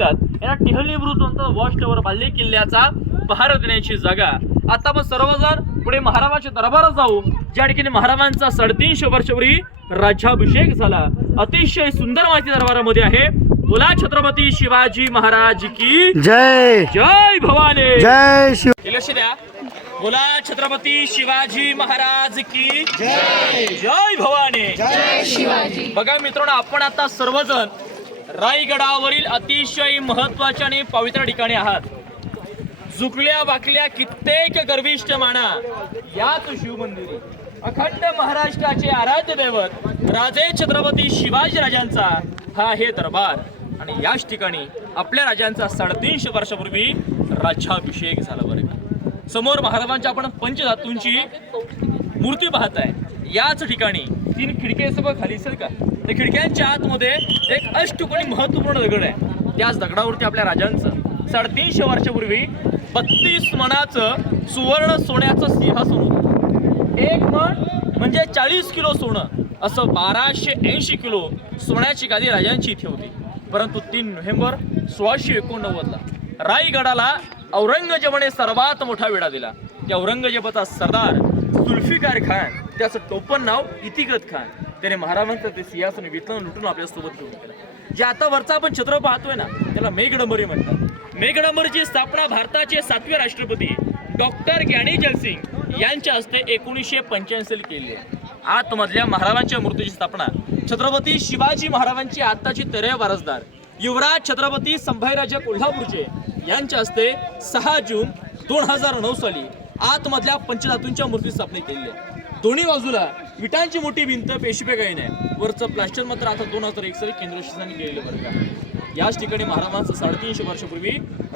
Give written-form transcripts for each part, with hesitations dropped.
निघतात यांना टिहली बुरुज म्हणतात, वॉच टॉवर बाल्ले किल्ल्याचा पहारा देण्याची जागा. आता आपण सर्वजण पुढे महाराजांच्या दरबारात जाऊ, ज्या ठिकाणी महाराजांचा 350 वर्षापूर्वी राज्याभिषेक झाला. अतिशय सुंदर माहिती दरबारामध्ये आहे. बोला छत्रपती शिवाजी महाराज की जय. जय भवानी. जय शिव. लक्ष द्या. बोला छत्रपती शिवाजी महाराज की जय. जय भवानी. जय शिवाजी. बघा मित्रांनो, आपण आता सर्वजण रायगडावरील अतिशय महत्वाच्या आणि पवित्र ठिकाणी आहात. झुकल्या वाकल्या कित्येक गर्विष्ठ माना याच शिवमंदिरी. अखंड महाराष्ट्राचे आराध्य दैवत राजे छत्रपती शिवाजी राजांचा हा हे दरबार. आणि याच ठिकाणी आपल्या राजांचा 350 वर्षापूर्वी राज्याभिषेक झाला. बरं का, समोर महाराजांच्या आपण पंचधातूंची मूर्ती पाहताय. याच ठिकाणी 3 खिडक्यासह खाली असेल का, त्या खिडक्यांच्या आतमध्ये एक अष्टकोनी महत्वपूर्ण दगड आहे. त्याच दगडावरती आपल्या राजांचं 350 वर्षापूर्वी 32 मणाचं सुवर्ण सोन्याचं सिंहासन होतं. 1 मन म्हणजे 40 किलो सोनं, असं 1280 किलो सोन्याची गादी राजांची इथे होती. परंतु 3 नोव्हेंबर 1689 रायगडाला औरंगजेबाने सर्वात मोठा वेढा दिला. त्या औरंगजेबाचा सरदार जुल्फिकार खान, त्याचं टोपण नाव इतिगत खान, त्याने महाराजांचं ते सिंहासन वितरण लुटून आपल्यासोबत घेऊन गेला. जे आता वरचा आपण छत्र पाहतोय ना, त्याला मेघडंबरी म्हणतात. मेघडंबरीची स्थापना भारताचे 7वे राष्ट्रपती डॉक्टर ज्ञानी जयसिंग यांच्या हस्ते 1985 केली आहे. आतमधल्या महाराजांच्या मूर्तीची स्थापना छत्रपती शिवाजी महाराजांची आताची 13वे वारसदार युवराज छत्रपती संभाजीराजे कोल्हापूरचे यांच्या हस्ते 6 जून 2009 साली आतमधल्या पंचधातूंच्या मूर्ती स्थापना केली आहे. दोन्ही बाजूला विटांची मोठी भिंत पेशवे काही नाही. वरचं प्लास्टर मात्र आता 2001 साली केंद्र शासनाने केलेलं. बरं का, याच ठिकाणी महाराजांचा 350 वर्षापूर्वी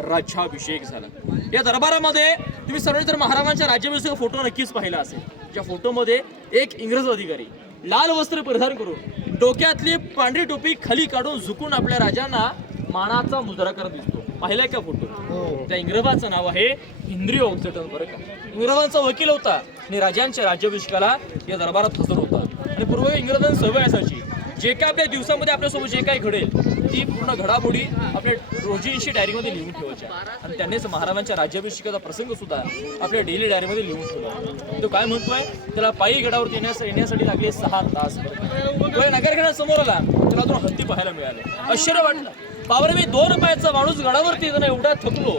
राज्याभिषेक झाला. या दरबारामध्ये तुम्ही सर्वांनी तर महाराजांच्या राज्याभिषेक फोटो नक्कीच पाहिला असेल. ज्या फोटोमध्ये एक इंग्रज अधिकारी लाल वस्त्र परिधान करून डोक्यातली पांढरी टोपी खाली काढून झुकून आपल्या राजांना मानाचा मुजरा करत दिसतो. पाहिलाय का फोटो? त्या इंग्रजाचं नाव आहे हेनरी ऑक्झटन. बरं का, इंग्रजांचा वकील होता आणि राजांच्या राज्याभिषेकाला या दरबारात हजर होता. आणि पूर्व इंग्रजांची सवय असायची, जे काय आपल्या दिवसामध्ये आपल्यासोबत जे काही घडेल ती पूर्ण घडामोडी आपल्या रोजींशी डायरीमध्ये लिहून ठेवायच्या. आणि त्यांनीच महाराजांच्या राज्याभिषेकाचा प्रसंग सुद्धा आपल्या डेली डायरीमध्ये लिहून ठेवला. तो काय म्हणतोय, त्याला पायी गडावरती येण्यासाठी लागले 6 तास. तो नगरखेड्यासमोर आला, त्याला 2 हत्ती पाहायला मिळाले. आश्चर्य वाटलं, बाबा मी 2 पायाचा माणूस गडावरती येताना एवढा थकलो,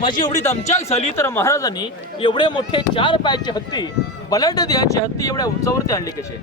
माझी एवढी दमछाक झाली, तर महाराजांनी एवढे मोठे 4 पायाचे हत्ती, बलाढ्य देहाचे हत्ती एवढ्या उंचावरती आणले कसे?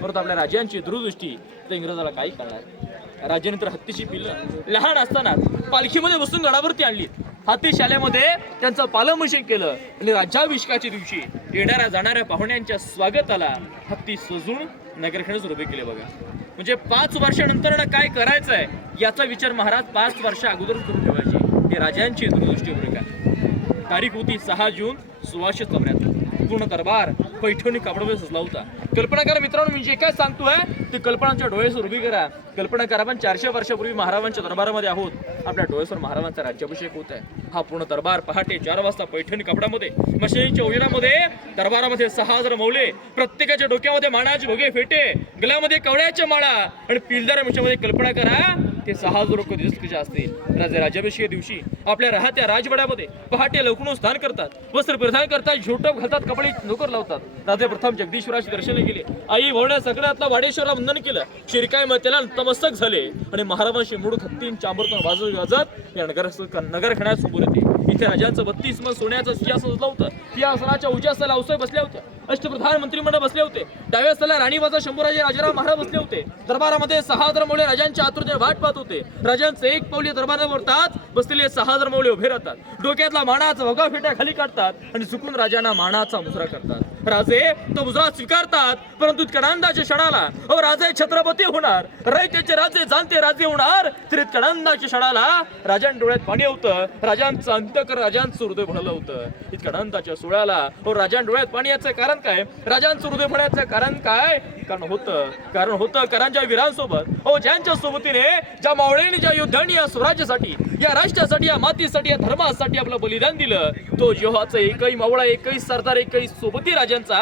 परंतु आपल्या राजांची दूरदृष्टी तर इंग्रजाला काही कळणार. राजाने तर हत्तीची पिल्लं लहान असतानाच पालखीमध्ये बसून गडावरती आणली. हाती शालेमध्ये त्यांचं पालनपोषण केलं आणि राज्याभिषेकाच्या दिवशी येणाऱ्या जाणाऱ्या पाहुण्यांच्या स्वागताला हत्ती सजून नगरखेडच उभे केले. बघा, म्हणजे 5 वर्षानंतर काय करायचंय याचा विचार महाराज 5 वर्ष अगोदर करून ठेवायचे. हे राजांची दूरदृष्टी. बरं का, तारीख होती 6 जून 1674. पूर्ण दरबार पैठणी कापडामध्ये सजला होता. कल्पना करा मित्रांनो, मी जे काय सांगतोय ते कल्पनाच्या डोळ्यासमोर उभी करा. कल्पना करा, आपण 400 वर्षापूर्वी महाराजांच्या दरबारामध्ये आहोत. आपल्या डोळ्यासमोर महाराजांचा राज्याभिषेक होत आहे. हा पूर्ण दरबार पहाटे 4 वाजता पैठणी कपड्यामध्ये मशिदीच्या उजेडामध्ये दरबारामध्ये 6000 मौले, प्रत्येकाच्या डोक्यामध्ये मानाचे भोगे फेटे, गळ्यामध्ये कवड्याच्या माळा आणि पिलदार मिशामध्ये. कल्पना करा ते 6000 लोक कसे असतील. राजे राज्याभिषेक दिवशी आपल्या राहत्या राजवाड्यामध्ये पहाटे लवकर स्नान करतात, वस्त्र परिधान करतात, झोटप घालतात, कपडे नोकर लावतात. राजे प्रथम जगदीश्वराचे दर्शन केले, आई भवण्या सगळ्यातला वाडेश्वरला वंदन केलं, शिरकाय त्याला नतमस्तक झाले आणि महाराजांशी मुडूक हत्तीन चांबरतन वाजत वाजत या नगरखेड्यात उभे होते. इथे राजांचं 32 मन सोन्याचं सिंहासन सजलं होतं. सिंहासनाच्या उजव्या स्थळाला औसय बसल्या होत्या, अष्टप्रधान मंत्रिमंडळ बसले होते. डाव्या स्थळाला राणीबाचा शंभूराजे राजाराम महाराज बसले होते. दरबारामध्ये 6000 मौले राजांच्या आतुरतेने वाट पाहत होते. राजांचं एक पाऊल दरबारावरतात बसलेले 6000 मौले उभे राहतात, डोक्यातला मानाचा भोगा फेट्या खाली काढतात आणि चुकून राजांना मानाचा मुजरा करतात. राजे तो मुजरा स्वीकारतात, परंतु कणांदाच्या क्षणाला राजे छत्रपती होणार, रयतेचे राजे जाणते राजे होणार. तरी कणांदाच्या क्षणाला राजांच्या डोळ्यात पाणी होतं, राजांचं अंतकर राजांचं हृदय भरलं होतं. कणांदाच्या सोहळ्याला राजांच्या डोळ्यात पाणी याचं कारण काय? राजांचं हृदय भरण्याचं कारण काय? कारण होतं करांच्या वीरांसोबत, ज्यांच्या सोबतीने ज्या मावळ्यांनी ज्या योद्ध्यांनी या स्वराज्यासाठी, या राष्ट्रासाठी, या मातीसाठी, या धर्मासाठी आपलं बलिदान दिलं, तो जेव्हाचा एकही मावळा, एकही सरदार, एकही सोबती राजांचा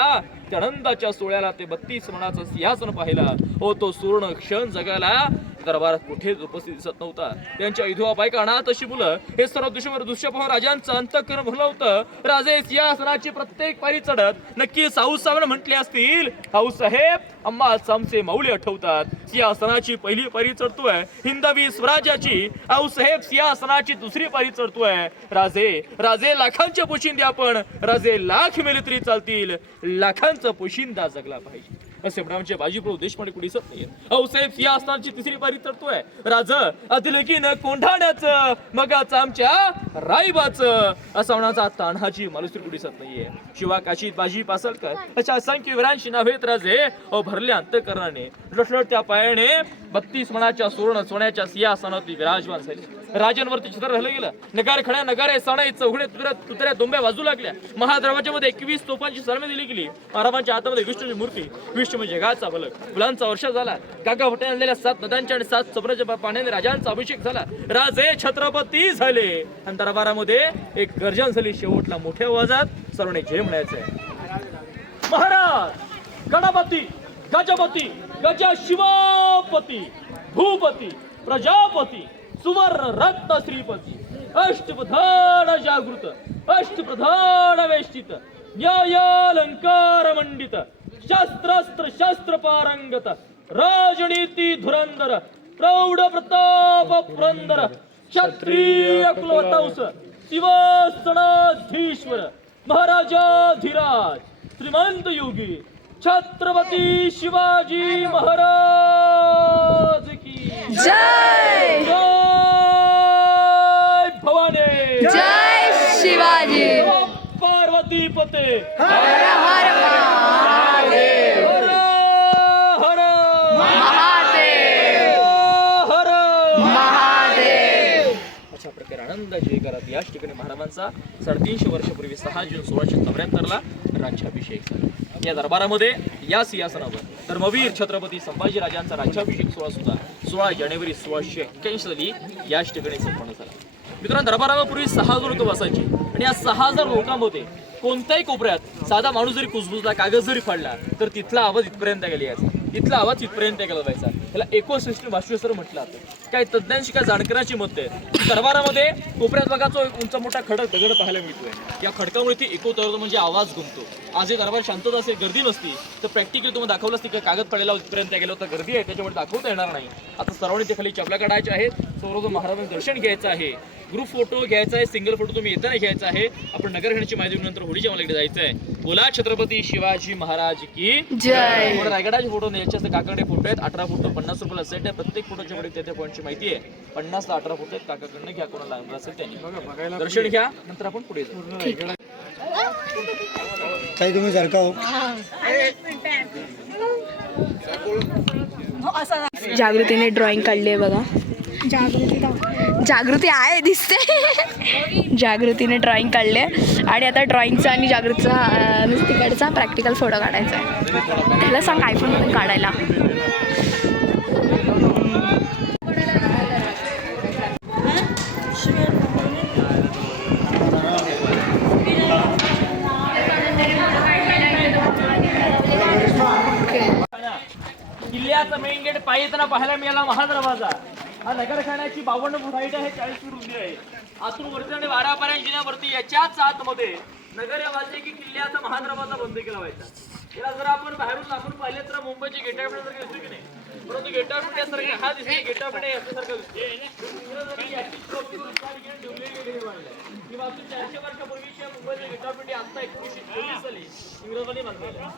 त्या आनंदाच्या सोहळ्याला ते 32 मणाचं सिंहासन पाहिला, तो सुवर्ण क्षण जगाला दरबारात कुठेच उपस्थित दिसत नव्हता. त्यांच्या विधवा बायका अनाथ अशी मुलं हे सर्व दृश्य पाहून राजांचं अंतःकरण भरलं होतं. राजे सिंहासनाची प्रत्येक पायरी चढत नक्की साहेब म्हटले असतील, साहेब आम्हा आमचे माऊली आठवतात. सिंहासनाची पहिली पायरी चढतोय हिंदवी स्वराज्याची, साहेब सिंहासनाची दुसरी पायरी चढतोय राजे लाखांचे पोशिंदे आपण, राजे लाख मेले तरी चालतील, लाखांचा पोशिंदा जगला पाहिजे असे म्हणाचे बाजीप्रभू देशपांडे कुठे दिसत नाहीये. साहेब सिंहासनाची तिसरी पायरी चढतोय अतिलेकीनं कोंढाण्याचं मगाचं आमच्या राईबाचं असं म्हणाचा तान्हाची मालुसरी कुठे दिसत नाहीये. शिवा काशीत बाजी पासलकर अशा असंख्य वीरांशी नावेत राजे भरले अंतःकरणाने लटलटत्या पायाने 32 मणाच्या सोन्याच्या सिंहासनात विराजमान झाली. राजांवरती चित्र राहिलं गेलं. नगारे खड्या नगारे सणाई चौघडे तुतऱ्या दोंब्या वाजू लागल्या. महादरवाजामध्ये 21 तोफांची सलामी दिली गेली. महाराजांच्या हातामध्ये विष्णूची मूर्ती, विष्णू म्हणजे जगाचा फलक, फुलांचा वर्षा झाला. काका फुटे आणलेल्या 7 नद्यांच्या आणि 7 समुद्राच्या पाण्याने राजांचा अभिषेक झाला. राजे छत्रपती झाले आणि दरबारामध्ये एक गर्जन झाली. शेवटला मोठ्या आवाजात सर्वांनी जय म्हणायचंय. महाराज गणपती गजपती गजा शिवपती भूपती प्रजापती सुवर्ण रत्न श्रीपती अष्टप्रधान जागृत अष्टप्रधान वेष्टित न्यायालंकार मंडित शास्त्रास्त्र शास्त्र पारंगत राजनीती धुरंधर प्रौढ प्रताप पुरंदर क्षत्रिय कुलवंश शिवसनाधीश्वर महाराजाधिराज श्रीमंत योगी छत्रपती शिवाजी महाराज की जय. भवानी जय शिवाजी. पार्वती पते हर हर महादेव. हर हर महादेव. हर महादेव. अशा प्रकारे आनंद जयकारात याच ठिकाणी महाराजांचा 350 वर्षापूर्वी 6 जून 1674 राज्याभिषेक झाला. या दरबारामध्ये या सिंहासनावर धर्मवीर छत्रपती संभाजी राजांचा राज्याभिषेक सोहळा सुद्धा 16 जानेवारी 1681 साली याच ठिकाणी संपन्न झाला. मित्रांनो, दरबारावर पूर्वी 6000 लोक बसायचे आणि या 6000 लोकांमध्ये कोणत्याही कोपऱ्यात साधा माणूस जरी कुजबुजला, कागद जरी फाडला तर तिथला आवाज इथपर्यंत गेला यायचा, इथला आवाज इथपर्यंत गेला जायचा. त्याला इकोसिस्टम वास्तुशास्त्र म्हटलं जातं. काही तज्ञांशी काय जाणकारांची मत आहे. दरबारामध्ये कोपऱ्यात बघा तो उंच मोठा खडक दगड पाहायला मिळतोय. या खडकामुळे ती इको तरतो म्हणजे आवाज घुमतो. आज हे दरबार शांतता असेल, गर्दी नसती तर प्रॅक्टिकली तुम्ही दाखवलं असती की कागद पडायला इथपर्यंत गेलो तर गर्दी आहे त्याच्यामुळे दाखवता येणार नाही. आता सर्वांनी ते खाली चपला काढायच्या आहेत. सर्वजण महाराजांचं दर्शन घ्यायचं आहे, ग्रुप फोटो घ्यायचा आहे, सिंगल फोटो तुम्ही येताना घ्यायचा आहे. आपण नगरखेडची माहिती नंतर होळीच्या मला जायचं आहे. बोला छत्रपती शिवाजी महाराज की जय. रायगडाचे फोटो याच्यात काकाकडे फोटो आहेत. 18 फोटो 50 रुपयाला सेट आहे. प्रत्येक फोटोच्या पुढे त्या पॉईंटची माहिती आहे. 50 ला 18 फोटो आहेत. काकाकडनं घ्या, कोणाला लागणार असेल त्यांनी दर्शन घ्या, नंतर आपण पुढे जाऊ. काही तुम्ही सारखा हो. जागृतीने ड्रॉइंग काढली आहे बघा. जागृती आहे दिसते. जागृतीने ड्रॉइंग काढले आणि आता ड्रॉइंगचा आणि जागृतीचा तिकडचा प्रॅक्टिकल फोटो काढायचा आहे. त्याला सांग आयफोनमधून काढायला. किल्ल्याचा मेन गेट पायी येताना पाहायला मिळाला महादरवाजा. हा नगरखान्याची 52 फूट हाईट आहे, 40 फूट रुंदी आहे. आतून वरती आणि 12 जिन्यावरती याच्याच आतमध्ये नगर वाजले की किल्ल्याचा महादरवाजा बंद केला व्हायचा. याला जर आपण बाहेरून लांबून पाहिले तर मुंबईची गेट ऑफ इंडिया सारखं दिसतो की नाही, परंतु गेट ऑफ इंडिया सारखे हा दिसतो गेट ऑफ इंडिया याच्यासारखं दिसतो. 400 वर्षापूर्वीच्या मुंबईचे गेट ऑफ इंडिया आता 1924 साली इंग्रजांनी बांधलेला.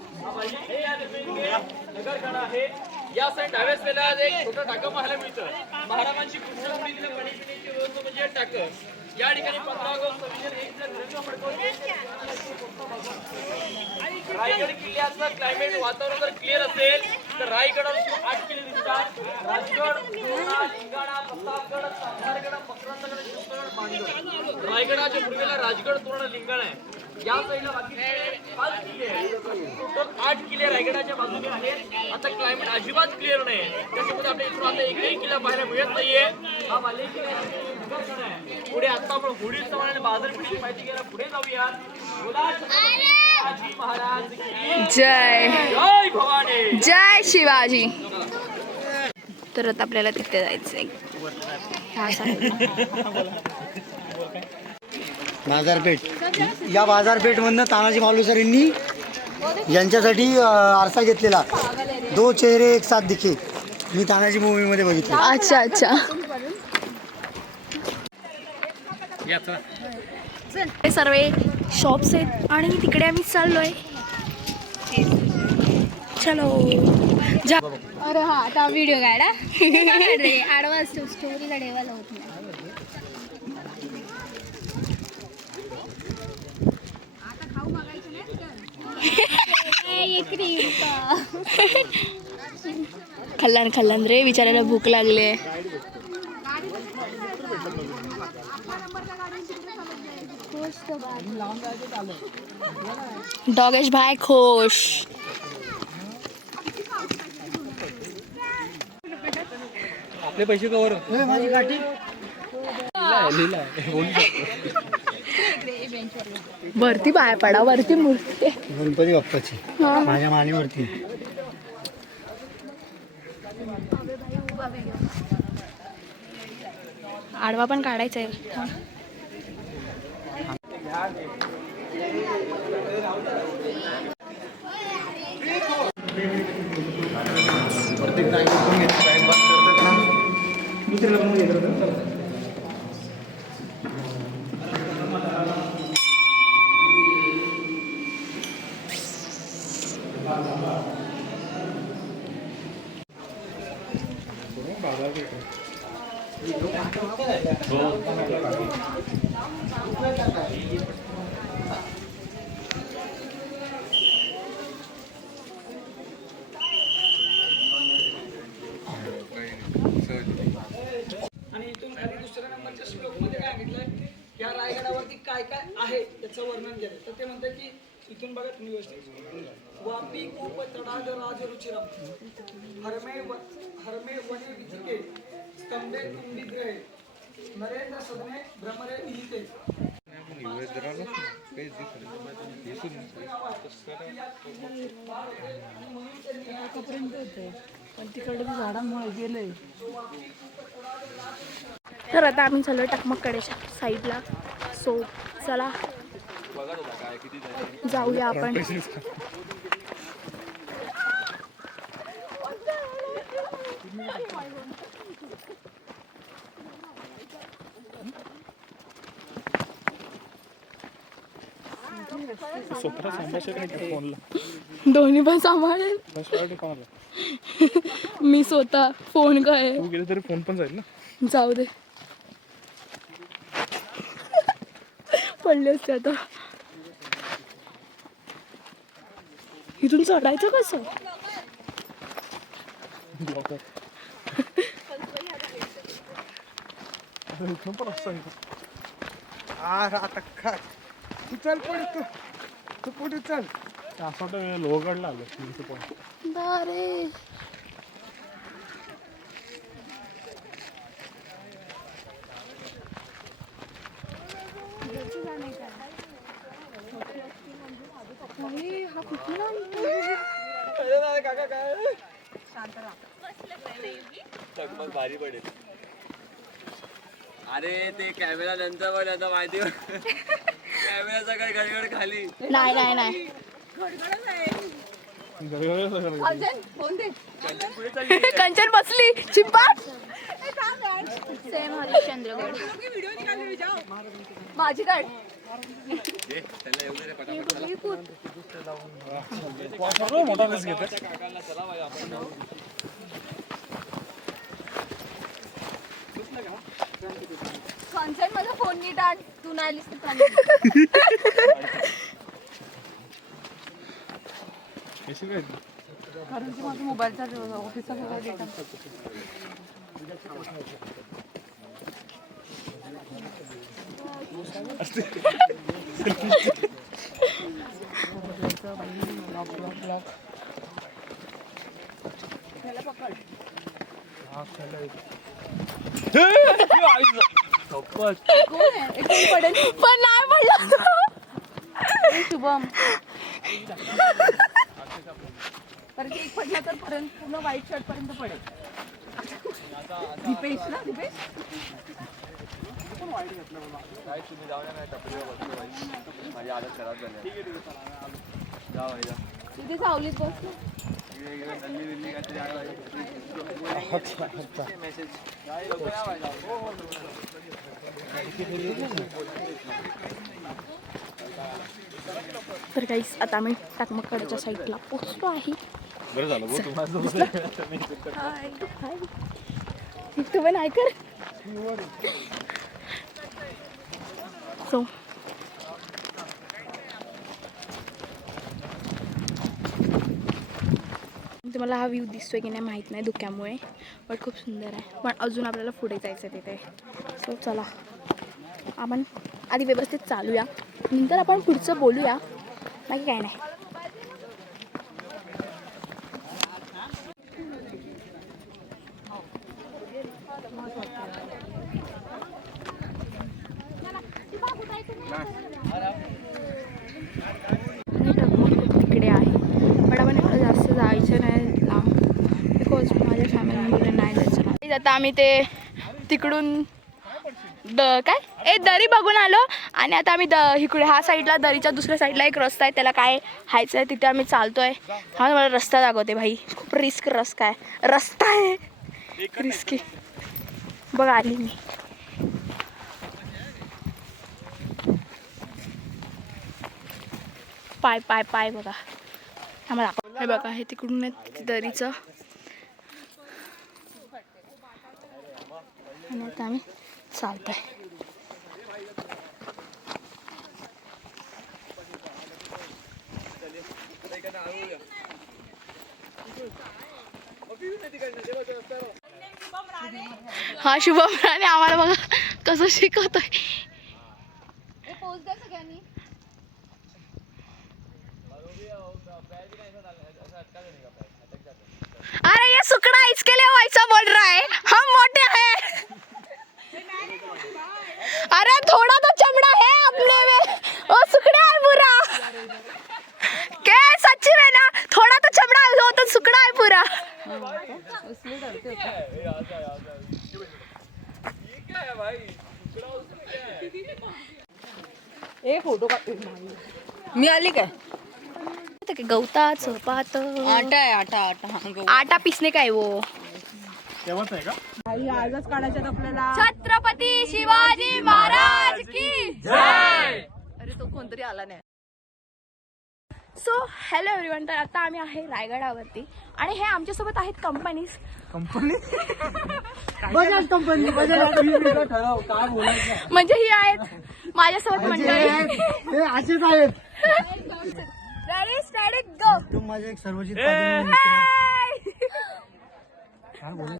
नगरखाना आहे. या साईड डाव्या साईडला एक छोटं टाकं पाहायला मिळतं. महाराजांची कृष्णपुरी दिलं पाणी पिण्याची व्यवस्था म्हणजे टाकं. या ठिकाणी 15 ऑगस्ट 2001 ला तिरंगा फडकवला. रायगड किल्ल्याचं क्लायमेट वातावरण जर क्लिअर असेल तर रायगडावर 8 किल्ले दिसतात. राजगड, तोरणा, लिंगाणा, प्रतापगड, चांभारगड, मकरंदगड, चित्तगड, मानगड. रायगडाच्या पूर्वेला राजगड, तोरणा, लिंगाणा आहे. या साईडला बाकीचे 5 किल्ले आहेत. टोटल 8 किल्ले रायगडाच्या बाजूने आहेत. आता क्लायमेट अजिबात क्लिअर नाही, त्याच्यामध्ये आपल्या इथून आता एकही किल्ला पाहायला मिळत नाहीये. हा बाले किल्ला पुढे आता आपण होळी सण आणि बाजारपेठेची माहिती घ्यायला पुढे जाऊया. बोला शिवाजी महाराज की जय. जय भवानी. जय शिवाजी. तर आता आपल्याला तिथे जायचंय. ह्या साईडला. बाजारपेठ. या बाजारपेठमधनं तानाजी मालुसर यांनी यांच्यासाठी आरसा घेतलेला. दो चेहरे एक साथ दिखे. मी तानाजी मूवीमध्ये बघितलं. अच्छा अच्छा. हे सर्व शॉप्स आहेत आणि तिकडे आम्ही चाललोय. चलो जा. अरे हा आता व्हिडिओ काढा. आडवा स्टोरीला ठेवायला होत नाही. खाल्लान रे, बिचारायला भूक लागले. डॉगेश भाई खुश. आपले पैसे कवर माझी गाठी. वरती पाय पडा, वरती मूर्ती आहे. गणपती बाप्पाची माझ्या मानेवरती. आडवा पण काढायचा आहे. आणि इथून खाली दुसऱ्या नंबरच्या श्लोकमध्ये काय सांगितलंय, या रायगडावरती काय काय आहे त्याचं वर्णन केलं. तर ते म्हणतात की इथून बघा तुम्ही व्यवस्थित. वापी कूप तडाग राज रुचिरम हरमे वने विचिके स्तंभे कुंडी ग्रहे नरेंद्र सदने भ्रमरे निहिते. तर आता आम्ही चाललो टकमककडे साईडला. सो चला जाऊया आपण. दोन्ही पण सांभाळेल मी स्वतः. फोन काय तू गेले तरी फोन पण जाईल ना. जाऊ दे. पडले असते आता. इथून चढायचं कसं? इथून पण असं आता काय तू चल पण तू पुढे चल. असं वाटतं लोहगडला आलं 300 पॉईंट. बारे भारी पडेल. अरे ते कॅमेरा नंतर पण आता माहिती कॅमेराचा काय गडगड खाली. नाही नाही नाही. कंचन बसली चिंपाट. सेम हरिश्चंद्रगड. माझी काय मोठा रिस्क घेते. कॉन्सर्ट माझा फोन नीट आण. तू नाही आलीस तर कारण की माझा मोबाईलचा ऑफिसचा सगळा डेटा. पण नाही पडलं. शुभम कारण की एक पडला तर पर्यंत पूर्ण व्हाईट शर्ट पर्यंत पडेल. तर काहीच आता आम्ही टाकमकडच्या साईडला पोचलो आहे. हाय हाय तू पण आहे कर सो तुम्हाला हा व्ह्यू दिसतोय की नाही माहीत नाही धुक्यामुळे, बट खूप सुंदर आहे. पण अजून आपल्याला पुढे जायचं आहे तिथे. सो चला आपण आधी व्यवस्थित चालूया, नंतर आपण पुढचं बोलूया, बाकी काय नाही. तिकडे आहे, पण आपण एवढं जास्त जायचं नाही लांब, बिकॉज माझ्या फॅमिली मेंबरला नाही जायचं नाही. आता आम्ही ते तिकडून काय दरी बघून आलो आणि आता आम्ही इकडे ह्या साईडला दरीच्या दुसऱ्या साईडला एक रस्ता आहे, त्याला काय हायचं आहे तिथे आम्ही चालतोय. हा मला रस्ता दाखवते भाई, खूप रिस्क रस्ता आहे रिस्की. बघ आली मी. पाय पाय पाय बघा आम्हाला हे बघा, हे तिकडून आहे दरीचं आणि आता आम्ही चालतोय. हा शुभम राणे आम्हाला बघा कसं शिकवतोय. अरे ये सुकड़ा इसके लिए वैसा बोल रहा है, हम मोटे हैं. अरे थोड़ा तो चमड़ा है अपने में, वो सुकड़ा है पूरा. क्या सच्ची में ना, थोड़ा तो चमड़ा है, वो तो सुकड़ा है पूरा. मी आली काय? गवताचं पात आटा आहे आटा आटा हा, गहू. आटा पिसने काय वो. तेव्हाच आहे का? आई आजच काढायच्यात आपल्याला. छत्रपती शिवाजी महाराज की जय. अरे तो कोणतरी आला नाही. सो हॅलो एव्हरीवन, तर आता आम्ही आहे रायगडावरती आणि हे आमच्यासोबत आहेत कंपनीज. बजाज कंपनी, ठरव काय बोलायचं. म्हणजे ही आहेत माझ्यासोबत मंडळी. हे असेच आहेत. रेडी स्टडी गो. तुम माझे एक सर्वजित पाटील म्हणून मित्र आहे. काय बोलायचं?